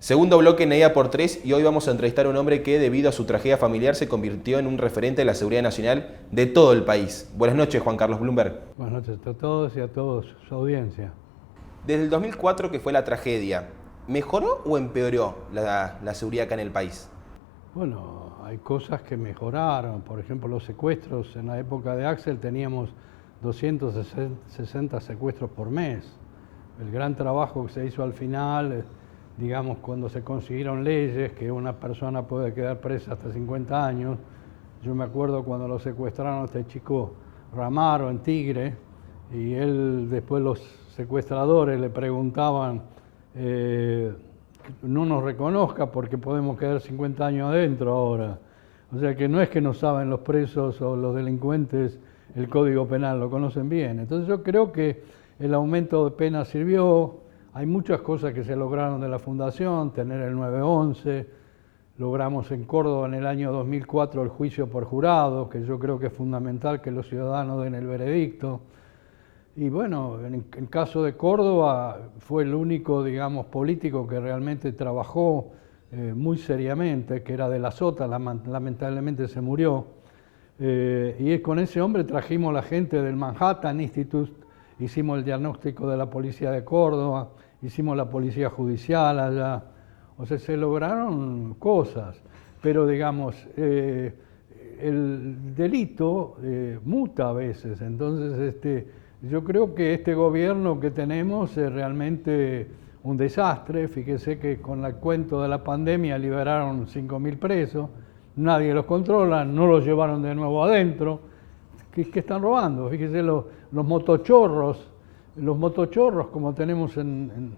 Segundo bloque en Ida por Tres y hoy vamos a entrevistar a un hombre que debido a su tragedia familiar se convirtió en un referente de la seguridad nacional de todo el país. Buenas noches, Juan Carlos Blumberg. Buenas noches a todos y a todos su audiencia. Desde el 2004 que fue la tragedia, ¿mejoró o empeoró la seguridad acá en el país? Bueno, hay cosas que mejoraron, por ejemplo los secuestros. En la época de Axel teníamos 260 secuestros por mes. El gran trabajo que se hizo al final, digamos, cuando se consiguieron leyes que una persona puede quedar presa hasta 50 años. Yo me acuerdo cuando lo secuestraron a este chico Ramaro en Tigre, y él, después los secuestradores le preguntaban, no nos reconozca porque podemos quedar 50 años adentro ahora. O sea que no es que no saben los presos o los delincuentes el Código Penal, lo conocen bien. Entonces yo creo que el aumento de pena sirvió. Hay muchas cosas que se lograron de la Fundación, tener el 911, logramos en Córdoba en el año 2004 el juicio por jurado, que yo creo que es fundamental que los ciudadanos den el veredicto. Y bueno, en el caso de Córdoba fue el único, digamos, político que realmente trabajó muy seriamente, que era de la Sota, lamentablemente se murió. Y con ese hombre trajimos la gente del Manhattan Institute, hicimos el diagnóstico de la policía de Córdoba, hicimos la policía judicial allá. O sea, se lograron cosas, pero digamos, el delito muta a veces. Entonces, yo creo que este gobierno que tenemos es realmente un desastre. Fíjese que con el cuento de la pandemia liberaron 5.000 presos, nadie los controla, no los llevaron de nuevo adentro. ¿Qué están robando? Fíjese los motochorros como tenemos en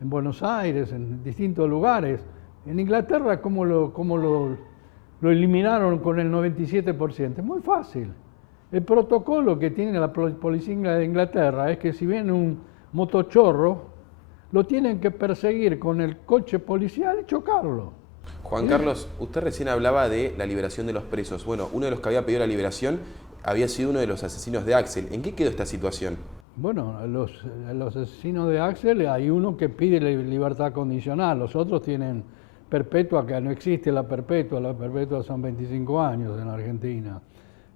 Buenos Aires, en distintos lugares. En Inglaterra, ¿cómo lo eliminaron con el 97%? Es muy fácil. El protocolo que tiene la policía de Inglaterra es que si viene un motochorro, lo tienen que perseguir con el coche policial y chocarlo. Juan Carlos, usted recién hablaba de la liberación de los presos. Bueno, uno de los que había pedido la liberación había sido uno de los asesinos de Axel. ¿En qué quedó esta situación? Bueno, los asesinos de Axel, hay uno que pide libertad condicional, los otros tienen perpetua, que no existe la perpetua son 25 años en Argentina.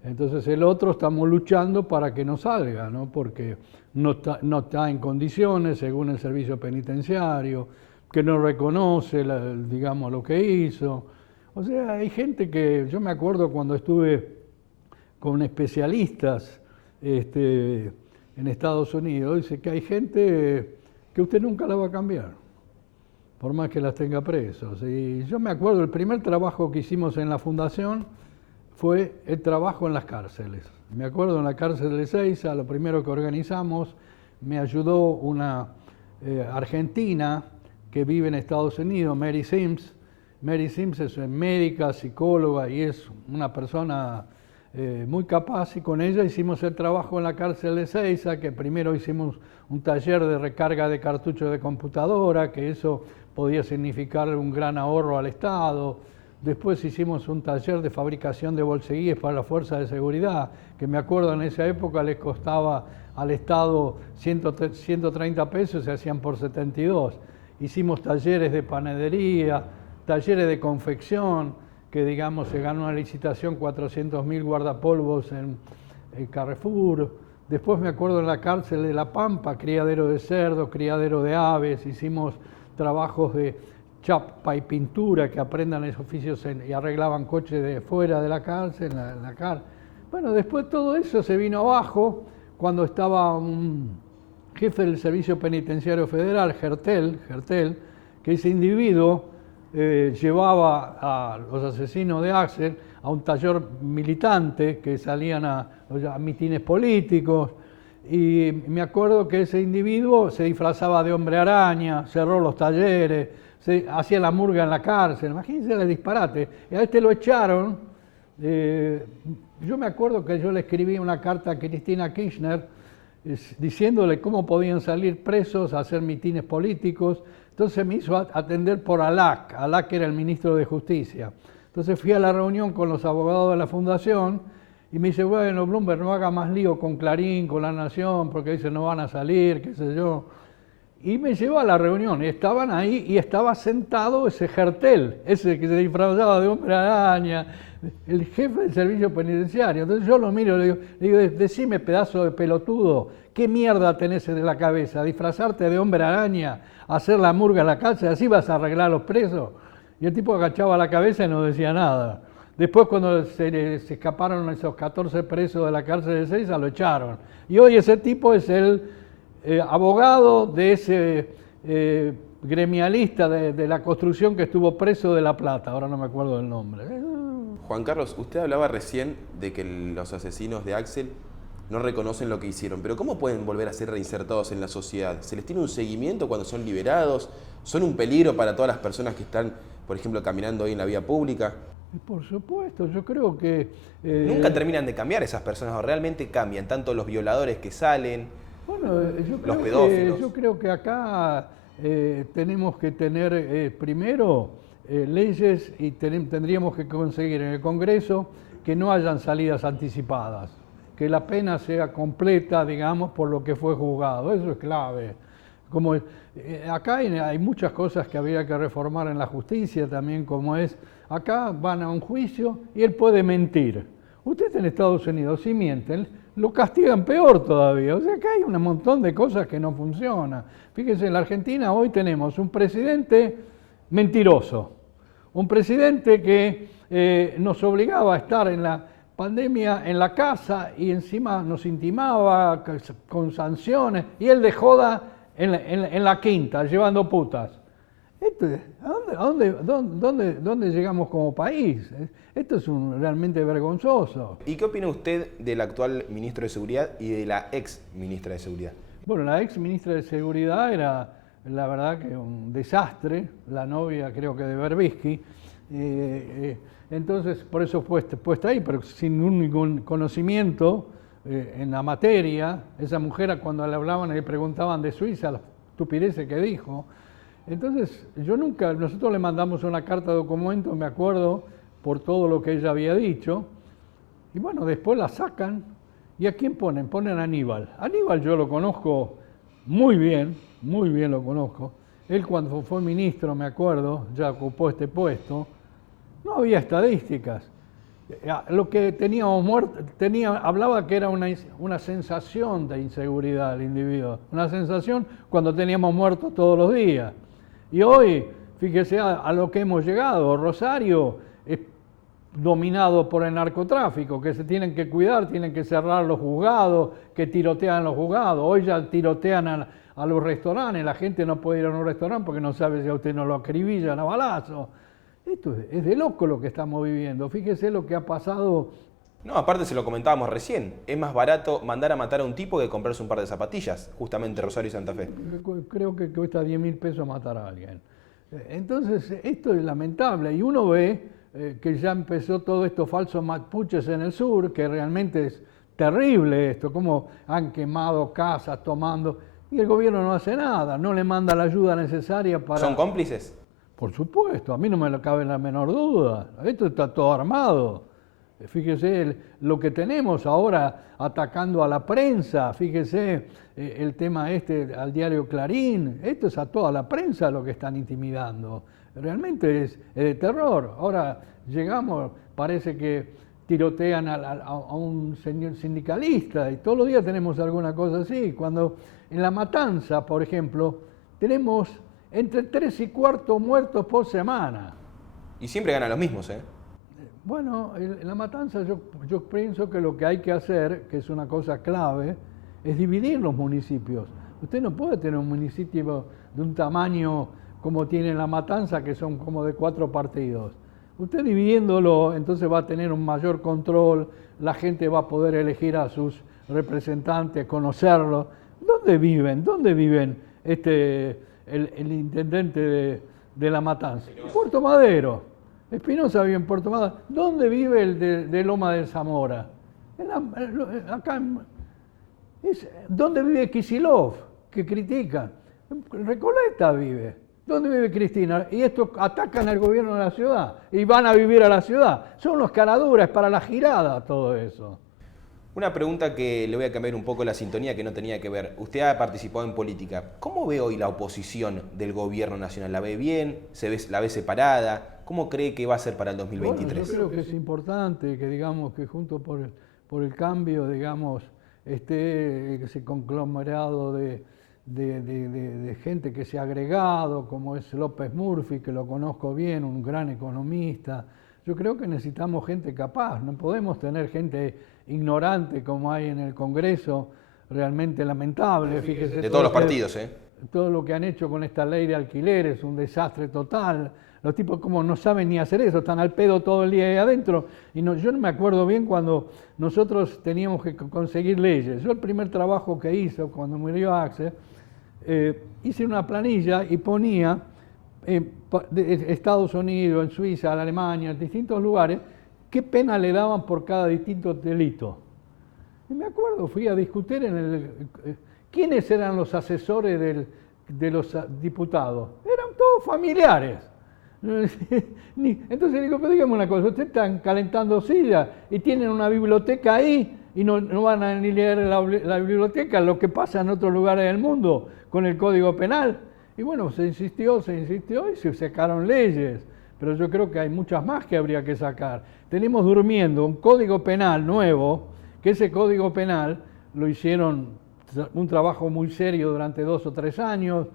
Entonces el otro estamos luchando para que no salga, ¿no? Porque no está en condiciones según el servicio penitenciario, que no reconoce, digamos, lo que hizo. O sea, hay gente que, yo me acuerdo cuando estuve con especialistas en Estados Unidos, dice que hay gente que usted nunca la va a cambiar, por más que las tenga presos. Y yo me acuerdo, el primer trabajo que hicimos en la Fundación fue el trabajo en las cárceles. Me acuerdo en la cárcel de Ezeiza, lo primero que organizamos, me ayudó una argentina que vive en Estados Unidos, Mary Sims. Mary Sims es médica, psicóloga y es una persona muy capaz, y con ella hicimos el trabajo en la cárcel de Ezeiza, que primero hicimos un taller de recarga de cartuchos de computadora, que eso podía significar un gran ahorro al Estado. Después hicimos un taller de fabricación de bolseguíes para las fuerzas de seguridad, que me acuerdo en esa época les costaba al Estado 130 pesos, se hacían por 72. Hicimos talleres de panadería, talleres de confección, que digamos se ganó una licitación 400.000 guardapolvos en Carrefour. Después me acuerdo en la cárcel de La Pampa, criadero de cerdos, criadero de aves, hicimos trabajos de chapa y pintura, que aprendan esos oficios y arreglaban coches de fuera de la cárcel, Bueno, después todo eso se vino abajo cuando estaba un jefe del Servicio Penitenciario Federal, Hertel, que ese individuo llevaba a los asesinos de Axel a un taller militante, que salían a mitines políticos, y me acuerdo que ese individuo se disfrazaba de hombre araña, cerró los talleres, hacía la murga en la cárcel. Imagínense el disparate. Y a lo echaron. Yo me acuerdo que yo le escribí una carta a Cristina Kirchner diciéndole cómo podían salir presos a hacer mitines políticos. Entonces me hizo atender por Alac, que era el ministro de Justicia. Entonces fui a la reunión con los abogados de la Fundación y me dice, bueno, Blumberg, no haga más lío con Clarín, con La Nación, porque dice no van a salir, qué sé yo. Y me llevó a la reunión, y estaban ahí, y estaba sentado ese Hertel, ese que se disfrazaba de hombre araña, el jefe del servicio penitenciario. Entonces yo lo miro y le digo, decime, pedazo de pelotudo, ¿qué mierda tenés en la cabeza? ¿Disfrazarte de hombre araña, hacer la murga en la cárcel, así vas a arreglar a los presos? Y el tipo agachaba la cabeza y no decía nada. Después, cuando se escaparon esos 14 presos de la cárcel de Ezeiza, lo echaron. Y hoy ese tipo es el abogado de ese gremialista de la construcción que estuvo preso de La Plata, ahora no me acuerdo del nombre. Juan Carlos, usted hablaba recién de que los asesinos de Axel no reconocen lo que hicieron, pero ¿cómo pueden volver a ser reinsertados en la sociedad? ¿Se les tiene un seguimiento cuando son liberados? ¿Son un peligro para todas las personas que están, por ejemplo, caminando hoy en la vía pública? Por supuesto, yo creo que... Nunca terminan de cambiar esas personas, o realmente cambian, tanto los violadores que salen, bueno, los pedófilos. Yo creo que acá tenemos que tener primero leyes y tendríamos que conseguir en el Congreso que no hayan salidas anticipadas, que la pena sea completa, digamos, por lo que fue juzgado. Eso es clave. Como acá hay muchas cosas que habría que reformar en la justicia también, como es, acá van a un juicio y él puede mentir. Usted en Estados Unidos, si mienten, lo castigan peor todavía. O sea, acá hay un montón de cosas que no funcionan. Fíjese, en la Argentina hoy tenemos un presidente mentiroso, un presidente que nos obligaba a estar en la pandemia en la casa y encima nos intimaba con sanciones, y él de joda en la quinta, llevando putas. ¿A dónde llegamos como país? Esto es realmente vergonzoso. ¿Y qué opina usted del actual ministro de Seguridad y de la ex ministra de Seguridad? Bueno, la ex ministra de Seguridad era, la verdad, que un desastre, la novia creo que de Berbisky. Entonces, por eso fue puesta ahí, pero sin ningún conocimiento en la materia. Esa mujer, cuando le hablaban y le preguntaban de Suiza, las estupideces que dijo. Entonces, nosotros le mandamos una carta de documento, me acuerdo, por todo lo que ella había dicho, y bueno, después la sacan, ¿y a quién ponen? Ponen a Aníbal. Aníbal yo lo conozco muy bien lo conozco. Él cuando fue ministro, me acuerdo, ya ocupó este puesto, no había estadísticas. Lo que teníamos muerto, hablaba que era una sensación de inseguridad del individuo, una sensación cuando teníamos muertos todos los días. Y hoy, fíjese a lo que hemos llegado. Rosario es dominado por el narcotráfico, que se tienen que cuidar, tienen que cerrar los juzgados, que tirotean los juzgados. Hoy ya tirotean a los restaurantes, la gente no puede ir a un restaurante porque no sabe si a usted no lo acribillan a balazo. Esto es de loco lo que estamos viviendo. Fíjese lo que ha pasado. No, aparte se lo comentábamos recién, es más barato mandar a matar a un tipo que comprarse un par de zapatillas, justamente Rosario y Santa Fe. Creo que cuesta 10.000 pesos matar a alguien. Entonces, esto es lamentable, y uno ve que ya empezó todo estos falsos mapuches en el sur, que realmente es terrible esto, como han quemado casas, tomando, y el gobierno no hace nada, no le manda la ayuda necesaria para... ¿Son cómplices? Por supuesto, a mí no me lo cabe la menor duda, esto está todo armado. Fíjese lo que tenemos ahora atacando a la prensa, fíjese el tema al diario Clarín, esto es a toda la prensa lo que están intimidando, realmente es de terror. Ahora llegamos, parece que tirotean a un señor sindicalista y todos los días tenemos alguna cosa así, cuando en La Matanza, por ejemplo, tenemos entre 3 y 4 muertos por semana. Y siempre ganan los mismos, ¿eh? Bueno, en La Matanza yo pienso que lo que hay que hacer, que es una cosa clave, es dividir los municipios. Usted no puede tener un municipio de un tamaño como tiene La Matanza, que son como de 4 partidos. Usted dividiéndolo, entonces va a tener un mayor control, la gente va a poder elegir a sus representantes, conocerlos. ¿Dónde viven? ¿Dónde viven el intendente de La Matanza? En Puerto Madero. Espinosa vive en Puerto Madero. ¿Dónde vive el de Loma de Zamora? ¿Dónde vive Kicillof, que critican? En Recoleta vive. ¿Dónde vive Cristina? Y estos atacan al gobierno de la ciudad y van a vivir a la ciudad. Son los caraduras para la girada todo eso. Una pregunta que le voy a cambiar un poco la sintonía, que no tenía que ver. Usted ha participado en política. ¿Cómo ve hoy la oposición del gobierno nacional? ¿La ve bien? ¿La ve separada? ¿Cómo cree que va a ser para el 2023? Bueno, yo creo que es importante que digamos que junto por el cambio, digamos, esté ese conglomerado de gente que se ha agregado, como es López Murphy, que lo conozco bien, un gran economista. Yo creo que necesitamos gente capaz, no podemos tener gente ignorante como hay en el Congreso, realmente lamentable. Fíjese, de todos los partidos, todo lo que han hecho con esta ley de alquileres, un desastre total. Los tipos como no saben ni hacer eso, están al pedo todo el día ahí adentro. Y no, yo no me acuerdo bien cuando nosotros teníamos que conseguir leyes. Yo el primer trabajo que hice cuando murió Axel, hice una planilla y ponía de Estados Unidos, en Suiza, en Alemania, en distintos lugares, qué pena le daban por cada distinto delito. Y me acuerdo, fui a discutir quiénes eran los asesores de los diputados. Eran todos familiares. Entonces digo, pero dígame una cosa, ustedes están calentando sillas y tienen una biblioteca ahí y no van a ni leer la biblioteca, lo que pasa en otros lugares del mundo con el Código Penal. Y bueno, se insistió y se sacaron leyes, pero yo creo que hay muchas más que habría que sacar. Tenemos durmiendo un Código Penal nuevo, que ese Código Penal lo hicieron un trabajo muy serio durante 2 o 3 años.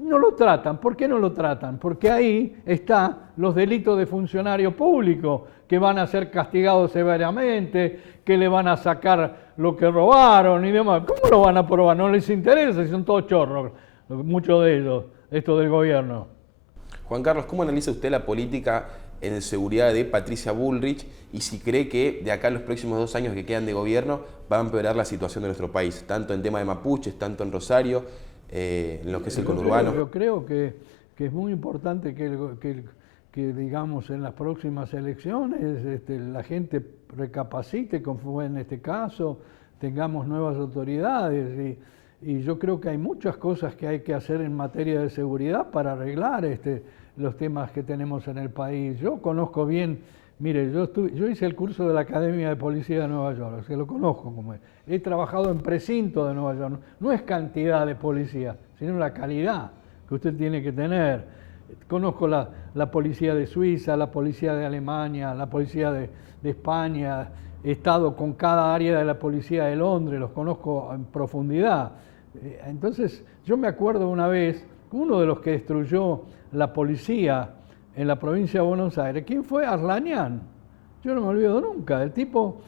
No lo tratan. ¿Por qué no lo tratan? Porque ahí están los delitos de funcionario público, que van a ser castigados severamente, que le van a sacar lo que robaron y demás. ¿Cómo lo van a probar? No les interesa, si son todos chorros, muchos de ellos, esto del gobierno. Juan Carlos, ¿cómo analiza usted la política en seguridad de Patricia Bullrich y si cree que de acá a los próximos 2 años que quedan de gobierno va a empeorar la situación de nuestro país, tanto en tema de mapuches, tanto en Rosario, en lo que es el conurbano? Yo creo que es muy importante que digamos, en las próximas elecciones la gente recapacite, como fue en este caso, tengamos nuevas autoridades y yo creo que hay muchas cosas que hay que hacer en materia de seguridad para arreglar los temas que tenemos en el país. Yo conozco bien, mire, yo hice el curso de la Academia de Policía de Nueva York, que lo conozco como es. He trabajado en precinto de Nueva York. No es cantidad de policía, sino la calidad que usted tiene que tener. Conozco la policía de Suiza, la policía de Alemania, la policía de España. He estado con cada área de la policía de Londres, los conozco en profundidad. Entonces, yo me acuerdo una vez, uno de los que destruyó la policía en la provincia de Buenos Aires, ¿quién fue? Arlanian. Yo no me olvido nunca. El tipo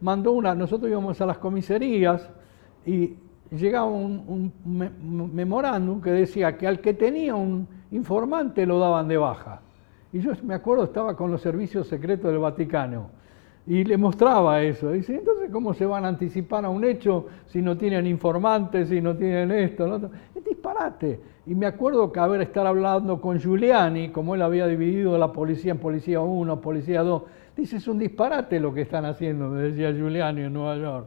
mandó nosotros íbamos a las comisarías y llegaba un memorándum que decía que al que tenía un informante lo daban de baja. Y yo me acuerdo, estaba con los servicios secretos del Vaticano y le mostraba eso. Dice, entonces, ¿cómo se van a anticipar a un hecho si no tienen informantes, si no tienen esto, lo otro? Es disparate. Y me acuerdo que estar hablando con Giuliani, como él había dividido la policía en policía 1, policía 2, dice, es un disparate lo que están haciendo, me decía Giuliani en Nueva York.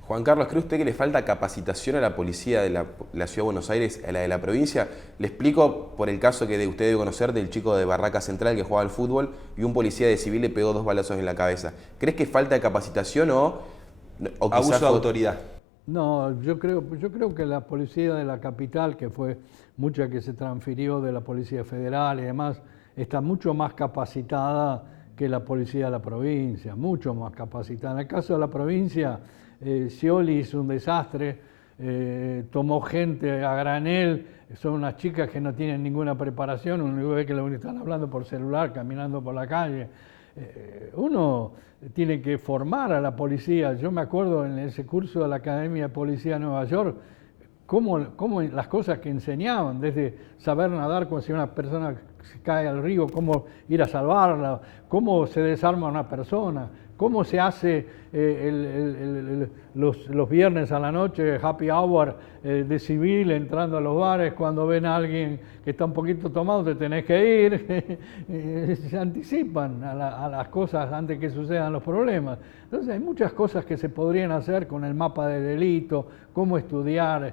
Juan Carlos, ¿cree usted que le falta capacitación a la policía de la Ciudad de Buenos Aires, a la de la provincia? Le explico por el caso que usted debe conocer del chico de Barraca Central que jugaba al fútbol y un policía de civil le pegó 2 balazos en la cabeza. ¿Crees que falta capacitación o abuso de autoridad? No, yo creo que la policía de la capital, que fue mucha que se transfirió de la Policía Federal y demás, está mucho más capacitada que la policía de la provincia, mucho más capacitada. En el caso de la provincia, Scioli hizo un desastre, tomó gente a granel, son unas chicas que no tienen ninguna preparación, uno ve que lo están hablando por celular, caminando por la calle. Uno tiene que formar a la policía. Yo me acuerdo en ese curso de la Academia de Policía de Nueva York, cómo las cosas que enseñaban, desde saber nadar cuando si una persona se cae al río, cómo ir a salvarla, cómo se desarma una persona, cómo se hace los viernes a la noche, happy hour de civil, entrando a los bares, cuando ven a alguien que está un poquito tomado, te tenés que ir, se anticipan a las cosas antes que sucedan los problemas. Entonces hay muchas cosas que se podrían hacer con el mapa de delito, cómo estudiar,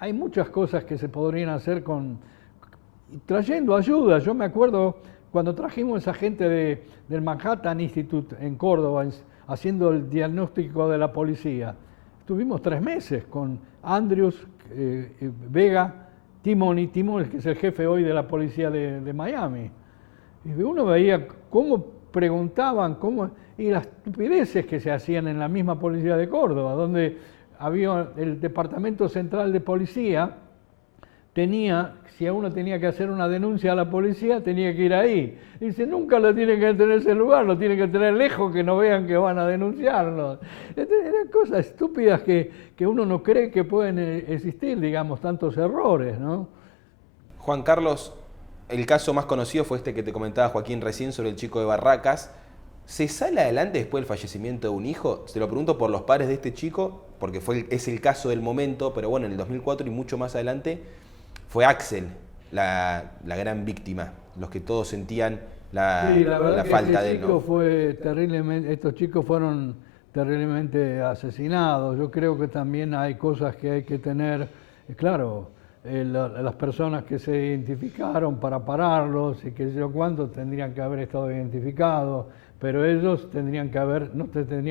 hay muchas cosas que se podrían hacer trayendo ayuda. Yo me acuerdo cuando trajimos a esa gente del Manhattan Institute en Córdoba, haciendo el diagnóstico de la policía. Estuvimos 3 meses con Andrews, Vega, Timony, que es el jefe hoy de la policía de Miami. Y uno veía cómo preguntaban, y las estupideces que se hacían en la misma policía de Córdoba, donde había el Departamento Central de Policía, si uno tenía que hacer una denuncia a la policía, tenía que ir ahí. Dice, nunca lo tienen que tener en ese lugar, lo tienen que tener lejos, que no vean que van a denunciarlo. Eran cosas estúpidas que uno no cree que pueden existir, digamos, tantos errores, ¿no? Juan Carlos, el caso más conocido fue este que te comentaba Joaquín recién sobre el chico de Barracas. ¿Se sale adelante después del fallecimiento de un hijo? Se lo pregunto por los padres de este chico, porque es el caso del momento, pero bueno, en el 2004 y mucho más adelante fue Axel la gran víctima, los que todos sentían la falta de él, ¿no? Estos chicos fueron terriblemente asesinados. Yo creo que también hay cosas que hay que tener, claro, las personas que se identificaron para pararlos y que sé yo cuánto tendrían que haber estado identificados, pero ellos no tendrían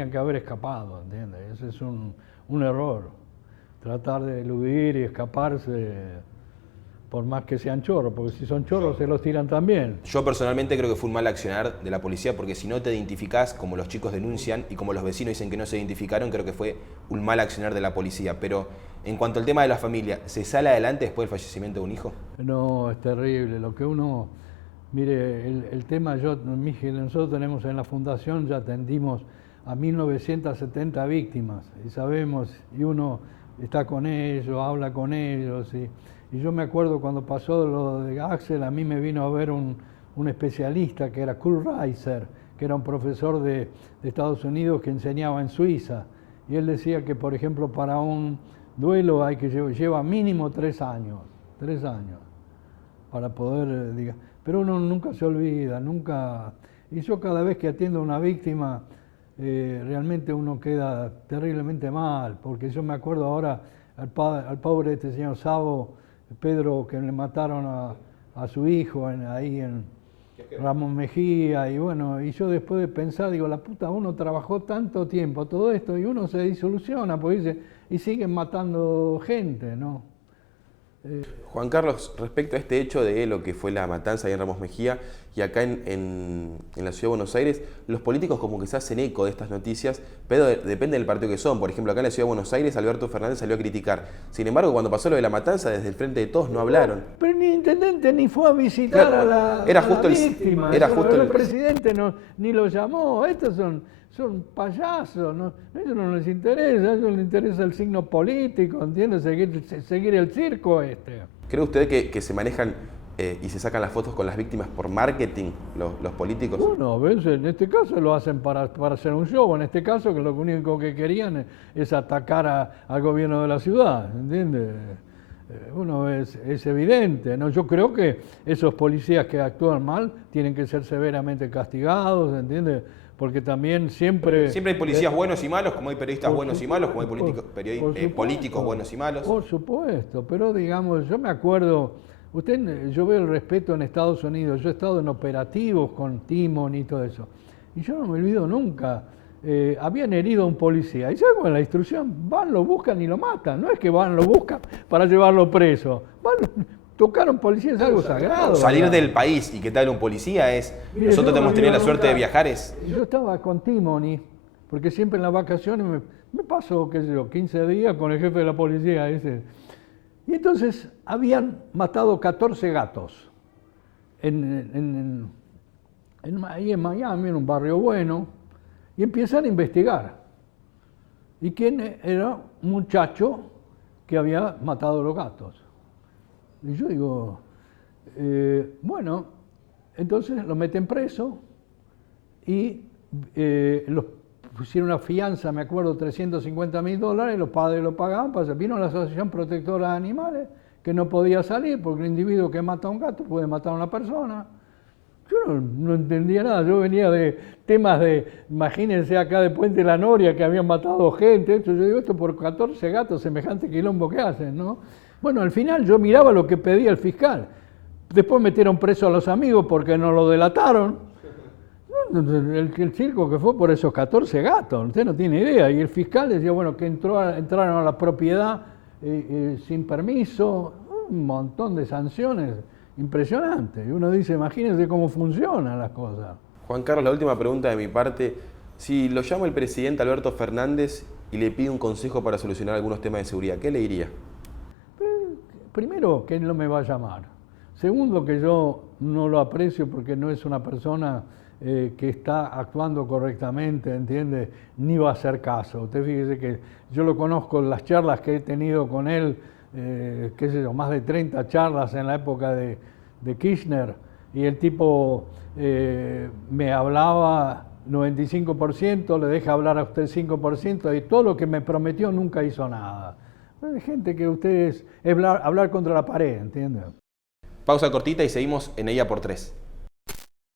que haber escapado, ¿entiendes? Ese es un error, tratar de eludir y escaparse, por más que sean chorros, porque si son chorros se los tiran también. Yo personalmente creo que fue un mal accionar de la policía, porque si no te identificás, como los chicos denuncian y como los vecinos dicen que no se identificaron, creo que fue un mal accionar de la policía. Pero en cuanto al tema de la familia, ¿se sale adelante después del fallecimiento de un hijo? No, es terrible. Mire, el tema, nosotros tenemos en la fundación, ya atendimos a 1970 víctimas, y sabemos, y uno está con ellos, habla con ellos, y yo me acuerdo cuando pasó lo de Axel, a mí me vino a ver un especialista que era Kurt Reiser, que era un profesor de Estados Unidos que enseñaba en Suiza, y él decía que, por ejemplo, para un duelo lleva mínimo 3 años, para poder, pero uno nunca se olvida, y yo cada vez que atiendo a una víctima, realmente uno queda terriblemente mal, porque yo me acuerdo ahora al pobre este señor Sabo, Pedro, que le mataron a su hijo ahí en Ramón Mejía, y bueno, y yo después de pensar, digo, la puta, uno trabajó tanto tiempo, todo esto, y uno se disoluciona, porque dice, y siguen matando gente, ¿no? Juan Carlos, respecto a este hecho de lo que fue la matanza ahí en Ramos Mejía y acá en la Ciudad de Buenos Aires, los políticos como que se hacen eco de estas noticias, pero depende del partido que son. Por ejemplo, acá en la Ciudad de Buenos Aires, Alberto Fernández salió a criticar. Sin embargo, cuando pasó lo de la matanza, desde el Frente de Todos no hablaron. Pero ni intendente ni fue a visitar, claro, a la víctima. El presidente ni lo llamó. Estos son payasos, ¿no? A ellos no les interesa, a ellos les interesa el signo político, ¿entiendes? Seguir el circo este. ¿Cree usted que se manejan y se sacan las fotos con las víctimas por marketing los políticos? Bueno, a veces en este caso lo hacen para hacer un show, en este caso que lo único que querían es atacar al gobierno de la ciudad, ¿entiendes? Es evidente, ¿no? Yo creo que esos policías que actúan mal tienen que ser severamente castigados, ¿entiendes? Porque también siempre hay policías buenos y malos, como hay periodistas buenos y malos, como hay políticos buenos y malos. Por supuesto, pero digamos, yo me acuerdo, yo veo el respeto en Estados Unidos, yo he estado en operativos con Timon y todo eso, y yo no me olvido nunca, habían herido a un policía, y ¿sabes cuál es la instrucción? Van, lo buscan y lo matan, no es que van, lo buscan para llevarlo preso, tocar a un policía es algo sagrado. Salir del país y que tal un policía es... Mire, nosotros hemos tenido la suerte de viajar. Yo estaba con Timony, porque siempre en las vacaciones me paso, qué sé yo, 15 días con el jefe de la policía ese. Y entonces habían matado 14 gatos ahí en Miami, en un barrio bueno, y empiezan a investigar. ¿Y quién era? Un muchacho que había matado a los gatos. Y yo digo, bueno, entonces lo meten preso y los pusieron una fianza, me acuerdo, $350.000, los padres lo pagaban, vino la Asociación Protectora de Animales, que no podía salir porque un individuo que mata a un gato puede matar a una persona. Yo no entendía nada, yo venía de temas imagínense acá de Puente La Noria que habían matado gente, yo digo, esto por 14 gatos, semejante quilombo que hacen, ¿no? Bueno, al final yo miraba lo que pedía el fiscal. Después metieron preso a los amigos porque no lo delataron. el circo que fue por esos 14 gatos, usted no tiene idea. Y el fiscal decía, bueno, que entraron a la propiedad sin permiso, un montón de sanciones impresionantes. Y uno dice, imagínense cómo funcionan las cosas. Juan Carlos, la última pregunta de mi parte. Si lo llama el presidente Alberto Fernández y le pide un consejo para solucionar algunos temas de seguridad, ¿qué le diría? Primero, que él no me va a llamar. Segundo, que yo no lo aprecio porque no es una persona que está actuando correctamente, ¿entiende? Ni va a hacer caso. Usted fíjese que yo lo conozco, las charlas que he tenido con él, qué sé yo, más de 30 charlas en la época de Kirchner, y el tipo me hablaba 95%, le deja hablar a usted 5%, y todo lo que me prometió nunca hizo nada. Hay gente que ustedes es hablar contra la pared, ¿entiende? Pausa cortita y seguimos en Ella por Tres.